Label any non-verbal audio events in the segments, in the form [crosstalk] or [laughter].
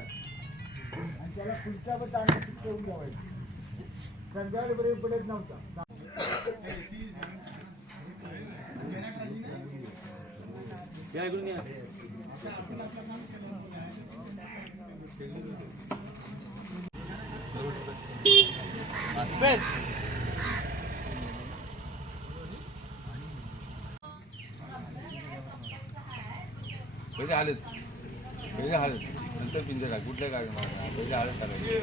आणि त्याला पुढच्या पण चांगलं ठेवून ठेवायचं. कंदाड बरेच पडत नव्हता. पहिले आलेच. पहिले आलेच. नंतर पिंजरा. कुठल्या कार्यक्रमाला पहिले आलेच करायचे.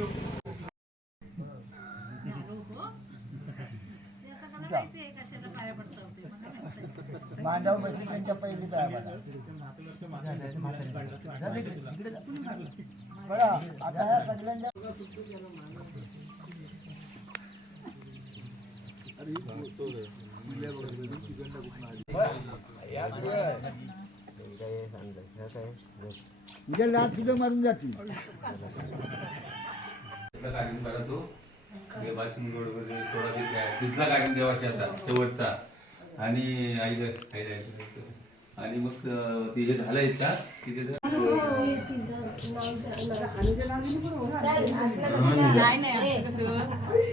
मांडव बसली त्यांच्या पहिली पाय बघा आता सुद्धा मारून जातील तिथला कार्यक्रम तो. देवाशी थोडा तिथला तिथला देवाशी आता शेवटचा. आणि आई आणि मग ते हे झालंय का? तिथे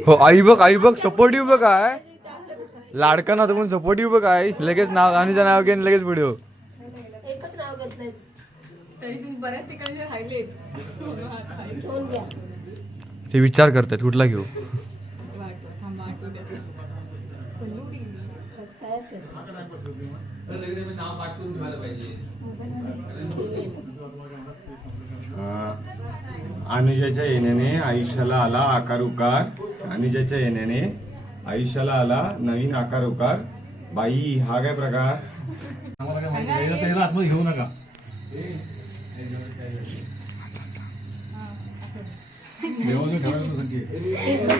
हो आई बघ आई बघ सपोर्टिव्ह बघ काय लाडका ना पण सपोर्टिव्ह बघ काय लगेच नाव अनुच्या नाव घेऊन लगेच पुढे हो एकच नाव घेतलंय. तरी तुम्ही बऱ्याच ठिकाणी जे राहिले घेऊन घ्या. ते विचार करतात कुठला घेऊ थांबा आठवू द्या पल्लू कुठे गेली? नाव पाठवून ठेवायला पाहिजे अनुजाच्या येण्याने आयुष्याला आला आकार उकार. अनुजाच्या येण्याने आयुष्याला आला नवीन आकार उकार. बाई हा काय प्रकार? घेऊ नका एक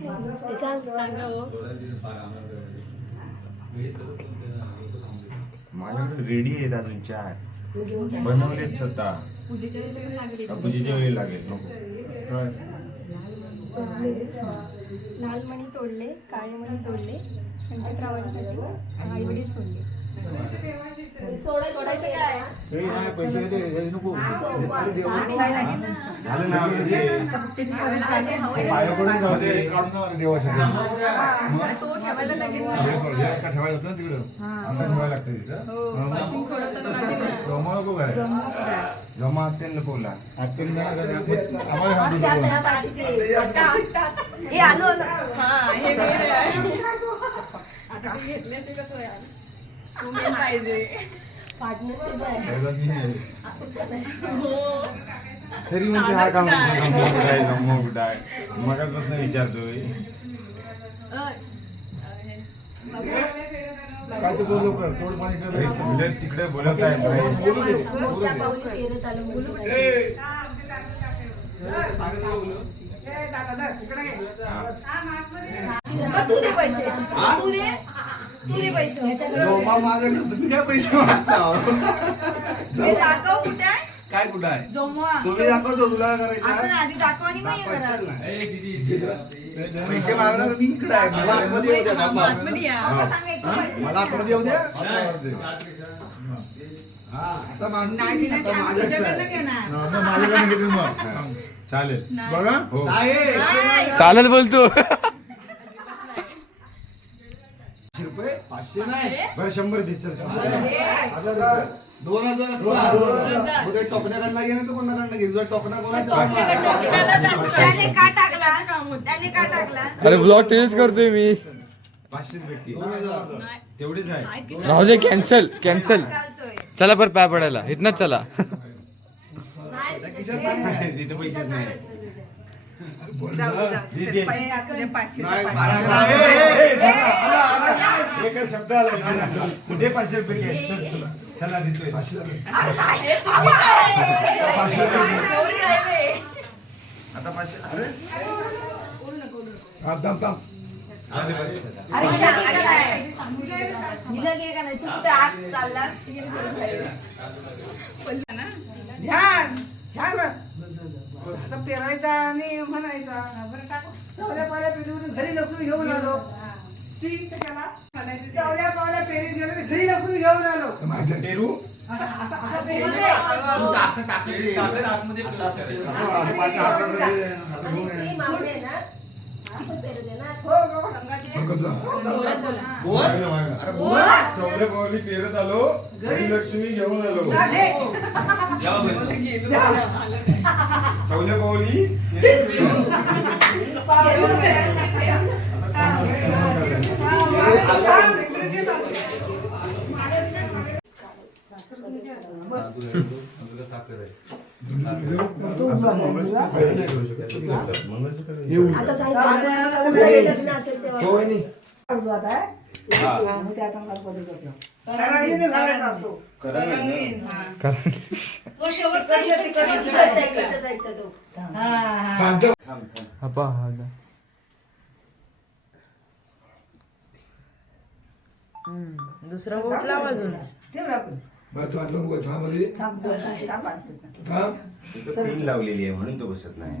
दुकानं माझ्याकडे रेडी आहेत अजून चार बनवलेत स्वतः. पूजेच्या पूजेच्या वेळी लागेल? नको. लाल मणी तोडले काळे मणी तोडले संकेतरावांसाठी आई वडील सोडले. सोडायचं सोडायचं काय? पैसे नको. झालं ना ते ठेवायला चांदी हवंय ना. पायाकडून जाऊ दे काढून देवासाठी आणि तो ठेवायला लागेल ना. ठेवायला होतं ना तिकडं? आता ठेवायला लागतं तिथं. हो. जमा नको काय जमा अत्यंत पोला आपण आम्हाला त्या- सांगतो त्या पाठी ते- हे आलो आलो. हा हे वेळ आहे. आता ते घेतल्याशिवाय कसं यार तो मेन पाहिजे. पार्टनरशिप आहे. हो. तरी म्हणजे हा काम जम्मू कुठं आहे? मगाच विचारतोय. काय ते बोललो कर तोड पाणी कर. तिकडे बोलत आहे. बोलू दे दे. मग तू दे पैसे. तू दे. दे पैसे जोमा माझ्याकडे तुम्ही काय पैसे मागता हे दाखव कुठे आहे? काय कुठं आहे? जोमवा. तुम्ही दाखवतो तुला असं करायचं आधी दाखव आणि मग हे करा दाखवायचं नाही. ए, दीदी, पैसे मागणार मी इकडे आहे. मला आतमध्ये येऊ द्या हा, थांबा. मला आतमध्ये येऊ द्या. हा. आता माझ्याकडे. मग माझ्याकडे किती मग. चालेल. बघा. हो. काय आहे? चालत बोलतो. पाचशे रुपये पाचशे नाही. बरं शंभर दे चल शंभर. दोन हजार असतात. घे ना तर कोणाकडनं घे? तुझा टोकना कोणाचा त्याने का टाकला? त्याने का टाकला? अरे ब्लॉग टेस्ट करतोय मी. पाचशेच भेटतील. दोन हजार. नाही. तेवढीच आहे. नाही, किती राहू दे कॅन्सल कॅन्सल चला पर पाय पडायला. इथनच चला. [laughs] तिथे पैसे नाही. जाऊ दे, जाऊ दे. दे. पैसे असू दे, पाचशे नाही, तर पाचशे पाचशे. नाही. ए, ए, ए, एकच शब्द आला कुठे पाचशे रुपये घे चल, देतोय. एवढी राहिले. आता पाचशे अरे. थांब पाचशे? ध्यान. ध्यान. असं पेरायचा आणि म्हणायचा. चवल्या पावल्या पेरून घरी लपून घेऊन आलो. ती त्याला चवल्या पावल्या पेरून गेलो घरी लपून घेऊन आलो. पेरू? असं असं असं पेरून दे. कागद आतमध्ये press करायचं. आणि ते मावळे ना आपण पेरू दे ना हो हो चौल्या पावली पेरत आलो घरी लक्ष्मी घेऊन आलो. जेव्हा बनलं. चौल्या पावली पेरून दे. हा, इंटरनेट चालू. तुला साखर आहे. आता लग्न असेल तेव्हा. तो शेवटचा इकडचा साईडचा तो. हा. दुसरा बोट लाव अजून. ठेव थांब, थांब, थांब. पिन लावलेली आहे म्हणून तो बसत नाही.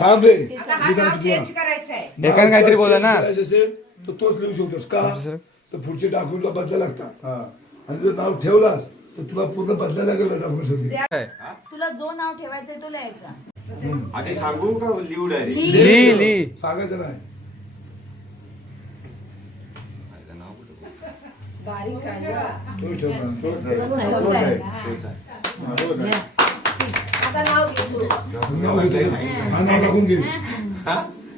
थांब हा एकाने काहीतरी बोला ना. करायचं असेल तर तोच लिहू शकतोस का? तर पुढचे डॉक्युमेंट बदला लागतात. आणि जर नाव ठेवलास तर तुला पूर्ण बदलायला लागेल डॉक्युमेंट काय? तुला जो नाव ठेवायचंय तो लिहायचा. आधी सांगू का लिहू डायरेक्ट ली. ली सांगायचं नाही. बारीक काढ. तोच ठेवणार तोच तोच आहे. हा, तोच आहे. आता नाव घे तू. तू नाव घेतो. हा नाव टाकून घे.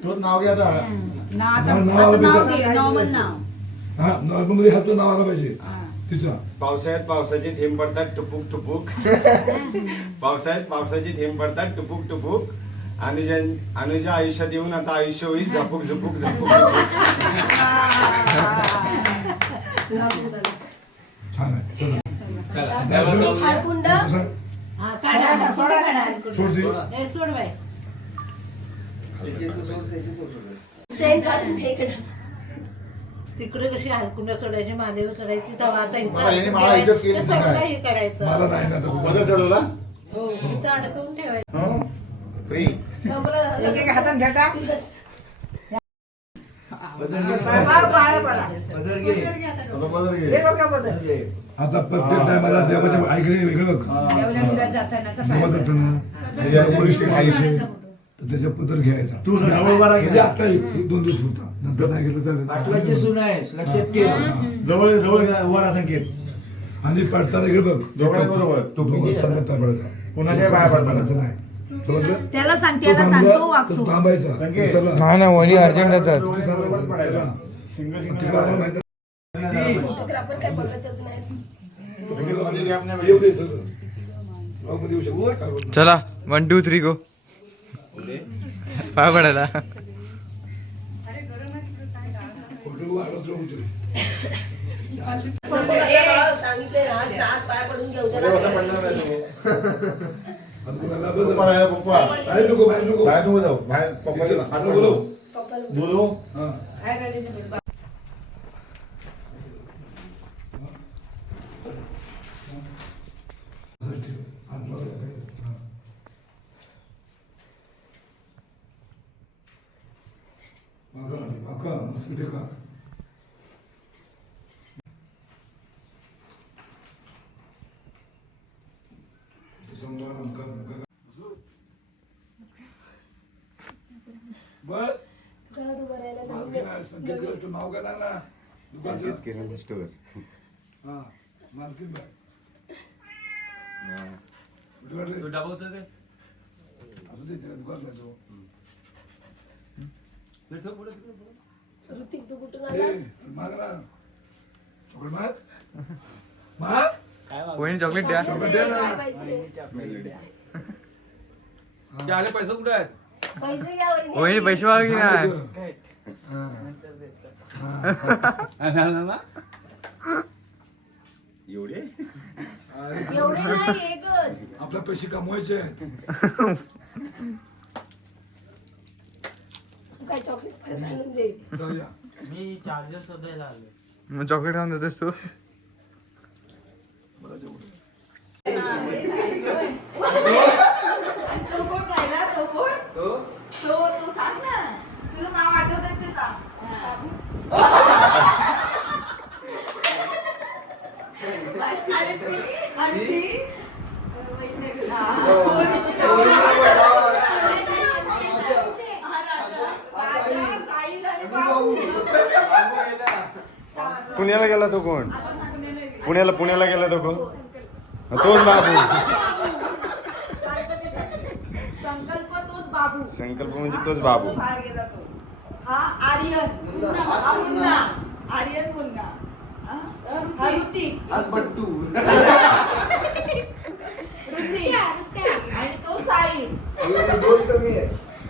तोच नाव घ्या आता. ना आता नाव- नाव आता नाव आलं घे नॉर्मल नाव. हा नॉर्मलमध्ये हा तुझं नाव आलं पाहिजे. तिचा. पावसाळ्यात पावसाचे थेंब पडतात टुपूक टुपूक. पावसाळ्यात पावसाचे थेंब पडतात टुपूक टुपूक. अनुजा अनुजा आयुष्यात येऊन आता आयुष्य होईल. झपुक झपुक झपुक झपुक. छान आहे. चला. हळकुंड? हा काढा थोडा काढा हळकुंड. सोड दे. ए, सोड बाय चैन काढून दे इकडं. तिकडे कशी हलकुंड सोडायची महादेव सोडायची तेव्हा आता मला याने मला केली इथं नाही. हे करायचं. मला नाही ना आता बदल ठरवला? हो इथं अडकवून ठेवायचं. हो? एक एक हातात पडा आता. प्रत्येक टायमाला देवाच्या ऐकणे वेगळं देवा जाताना वरिष्ठ आयुष्य तर त्याच्या पदर घ्यायचा. तू म्हणजे आता एक दोन दिवस होता नंतर नाही घेतलं चालेल. सून आहेस लक्षात ठेव. जवळ जवळ वर संकेत आणि पडताना इकडे बघ. बरोबर तो संगत पडायचा कुणाच्या नाही. समजलं? त्याला सांग तो त्याला थांबला, वागतो तो थांबायचा चला. ना वनी अर्जंट येतात चला. तिला आम्हाला माहिती फोटोग्राफर काय बघतच नाही नाही. येऊ दे सगळं. Vlog मध्ये येऊ शकतो. काय बोलतो? चला वन टू थ्री गो पाय पडायला फोटो वाढवत राहू दे. सांगितले आज आज पाय पडून घेऊ कुणाला बदल- बाहेर नको बाहेर नको बाहेर नको जाऊ बाहेर बोलव पप्पाला बोलव हा असं ठेव. हात वर करायचं. हा. मागं आण, मागं आण, मस्त टेका. समजा नमका- नमका- बस घरात उभं राहायला मागे ना, संकेत कर, तू नाव काय लागला दुकानचं किराणा स्टोअर हा. मालकीन बाय तो डबा होता ते? असू दे त्याला दुकान जायचो ते ठेव पुढे, तिकडे, पुढे. ऋतिक तू कुठून ए, आलास? माग ना चॉकलेट माग. माग. वहिनी चॉकलेट द्या. आले पैसे कुठे आहेत? पैसे मागे नाही हा, ना, ना, ना. एवढे? एवढे नाही एकच. आपल्या पैसे कमवायचे चॉकलेट दे. जाऊया. मग चॉकलेट खाऊन देतोस तू? पुण्याला गेला तो कोण? पुण्याला पुण्याला गेला तो तोच बाबू. संकल्प तोच बाबू. संकल्प म्हणजे तोच बाबू. तो बाहेर गेला तो हा आर्यन. हा मुन्ना. आर्यन मुन्ना. हा? हा ऋतिक. ऋतिक. आणि तो साई.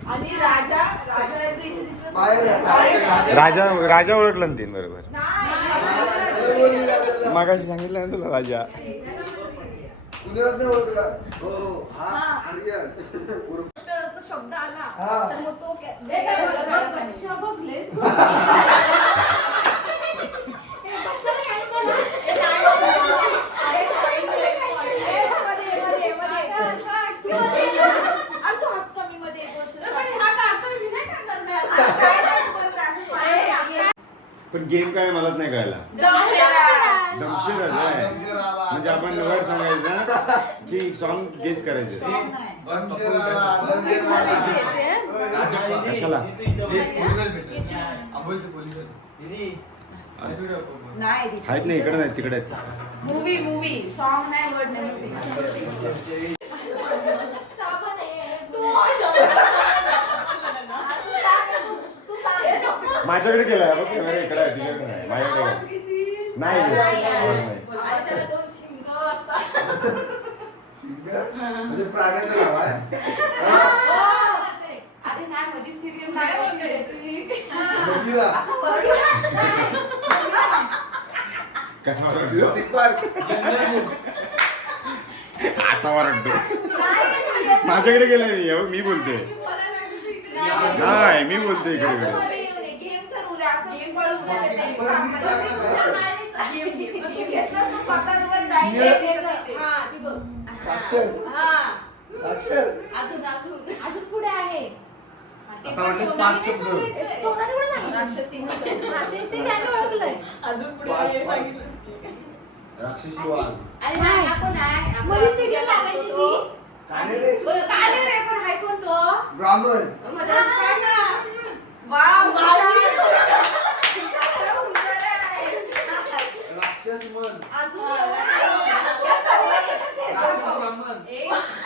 आणि राजा राजा आहे ओळखला ना तीन बरोबर. मागाशी सांगितलं ना तुला राजा. शब्द आला तर मग तो पण गेम काय मलाच नाही कळला म्हणजे आपण वर सांगायचं की सॉन्ग गेस करायचं. कशाला नाही आहेत नाही इकडे नाही तिकडे आहेत. मूवी मूवी सॉन्ग नाही वर्ड. माझ्याकडे केलाय बघ कॅमेरा इकडे आहे, तिकडे नाही माझ्याकडे आहे. नाही नाही. म्हणजे प्राण्याचं नाव आहे? बघिरा. कसा वाटतो? असा वाटतो. माझ्याकडे गेला नाही हे बघ, मी बोलतोय नाही मी बोलतोय इकडे. मी सांगा तू घेतलं तू पकडवर direct द्यायचं ते. राक्षस राक्षस अजून पुढे आहे ते आता पण वाटलं कोणाला पाच नाही शब्द. सांगायचं. कोणाला कुठे सांगितलं? राक्षस तीन शब्द. हा, ते- ते त्याने ओळखलंय अजून पुढे सांगितलं राक्षसी वाघ अरे नाही आपण आहे मध्ये सिरियल लागायची ती काने रे काय रे रे पण हाय कोण तो ब्राह्मणमध्ये काय ना वाव, हुशार. 가슴은 아, 소리 아, 아, 아, 아, 아, 아, 아, 아, 아, 아, 아,